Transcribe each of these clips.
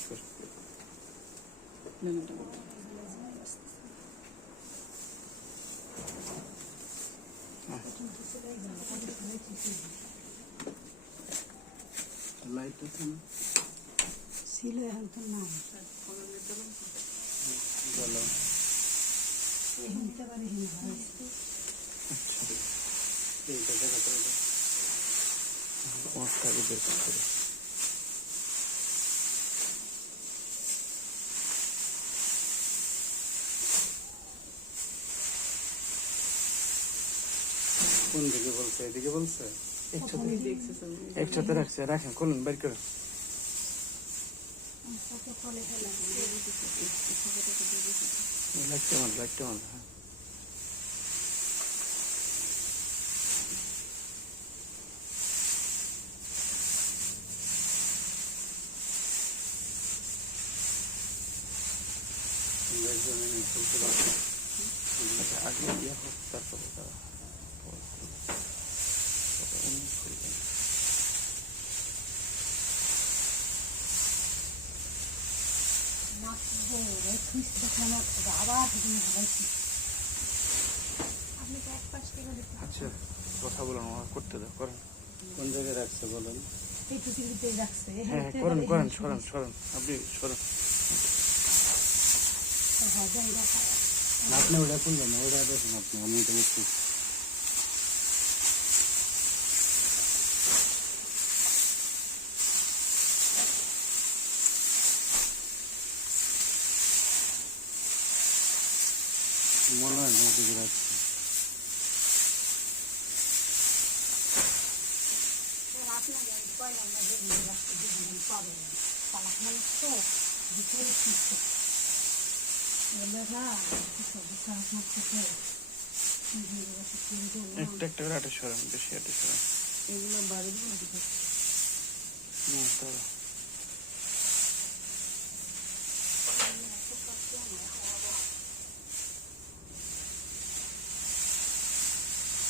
করে লাইটটা তো না ছিল এখন তো তো পারে হিনা এইটা হবে পাঁচটা আগে বের করতে কোন দিকে বলছে? এদিকে বলছে? একসাথে রাখছে। রাখেন খুলুন বের করে। লাইটটা মার লাইটটা মার হ্যাঁ। আচ্ছা আগে ইয়ে হোক তারপরে আচ্ছা কথা বলুন করতে দাও করেন। কোন জায়গায় রাখছে বলেন? এই পৃথিবীতে রাখছে। হ্যাঁ হ্যাঁ করেন করেন সরেন সরেন। আপনি সরেন। আপনি ওটা খুলবেন ওটা দেখুন আপনি আমি এটা মনে হয় না ওদিকে রাখছে একটা একটা করে আটে সরেন বেশি আটে সরেন না তারা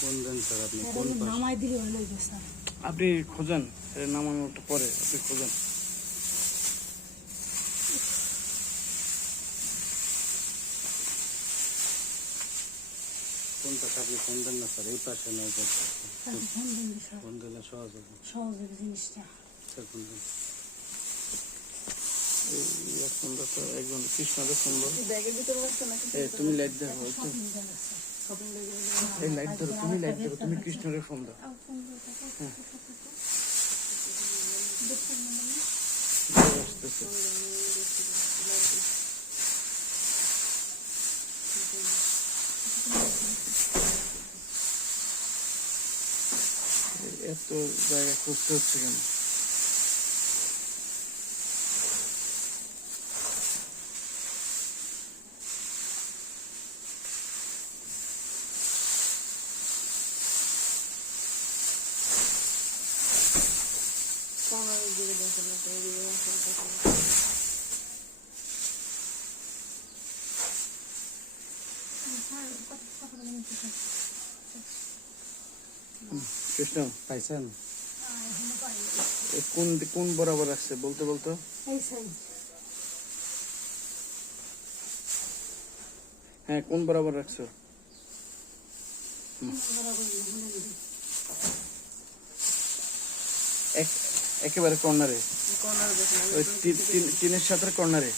কোন দেন স্যার আপনি? কোন নামাই দিলে হলো স্যার। আপনি খোঁজেন নামানোর একটু পরে আপনি খোঁজেন। কোন পাশে আপনি ফোন দেন না স্যার? এই পাশে না ওই পাশে। ফোন সহজ হবে। সহজের জিনিসটা। স্যার ফোন দেন। এই এক সুন্দর তো একজন কৃষ্ণদের সুন্দর তুমি লাইট দেখো এই লাইট ধরো, তুমি লাইট ধরো, তুমি কৃষ্ণরে ফোন দাও হ্যাঁ। এত জায়গা খুঁজতে হচ্ছে কেন কৃষ্ণ পাইছেন। কোন কোন বরাবর আসছে? বলতে বলতো। হ্যাঁ কোন বরাবর রাখছো? এক- একেবারে কর্নারে? ওই টিনের সাথে কর্নারে?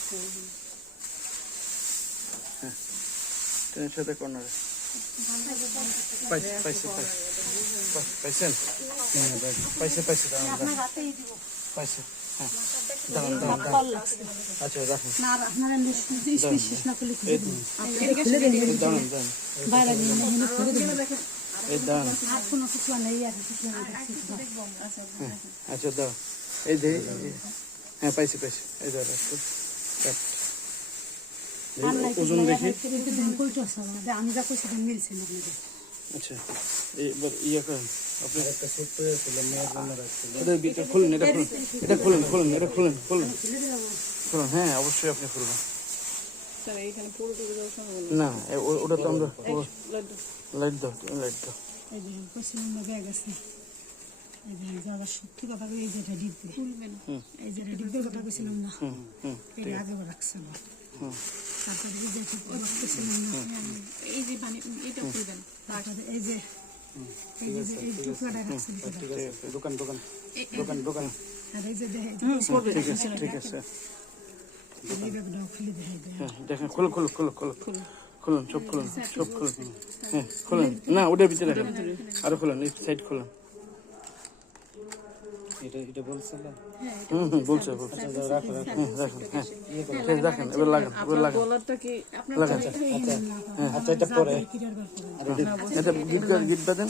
হ্যাঁ টিনের সাথে কর্নারে। পাইছে পাইছেন? হ্যাঁ, পাইছে পাইছে পাইছে হ্যাঁ। আচ্ছা রাখুন। দাঁড়ান আচ্ছা দাও এই দে হ্যাঁ পাইছি পাইছি। এই দাও রাখো ওজন দেখি। আমি যা করছি মিলছে না আচ্ছা এইবার ইয়ে করেন। আপনি একটা সেট করে ছিলেন মেয়ের জন্য রাখছিলেন এটা বিটা খুলুন এটা খুলুন। এটা খুলুন খুলুন এটা খুলুন খুলুন। খুলুন হ্যাঁ অবশ্যই আপনি খুলবেন। না এ- ও- ওটা তো আমরা লাইট দাও। লাইট দাও এই যে ব্যাগ আছে এই যে এই যে সত্যি কথা করে এই যে এটা ডিব্বে এই যে এটা কথা কইছিলাম না। হুম হুম আগে রাখছিল তারপরে এই যে এটা না এই যে মানে এটা খুলবেন তারপরে এই যে এই যে যে এই টুকরাটা রাখছিল সেটা। ঠিক আছে। দোকান দোকান দোকান দোকান। আর এই যে দেখে এই যে ঠিক আছে ঠিক আছে। ব্যাগটাও খুলে দেয় হ্যাঁ দেখেন খুলুন সব খুলুন সব খুলুন। হ্যাঁ খুলুন। না ওটার ভিতরে রাখেন। আরও খুলুন এই সাইড খুলুন। এটা এটা বলছিল হুম হুম বলছে বলছে। হুম রাখেন হ্যাঁ ঠিক আছে, রাখেন এবার লাগান এবার লাগান। গলাটা কি আপনার লাগান। আচ্ছা এটা পরে। এটা গিট গিট বাঁধেন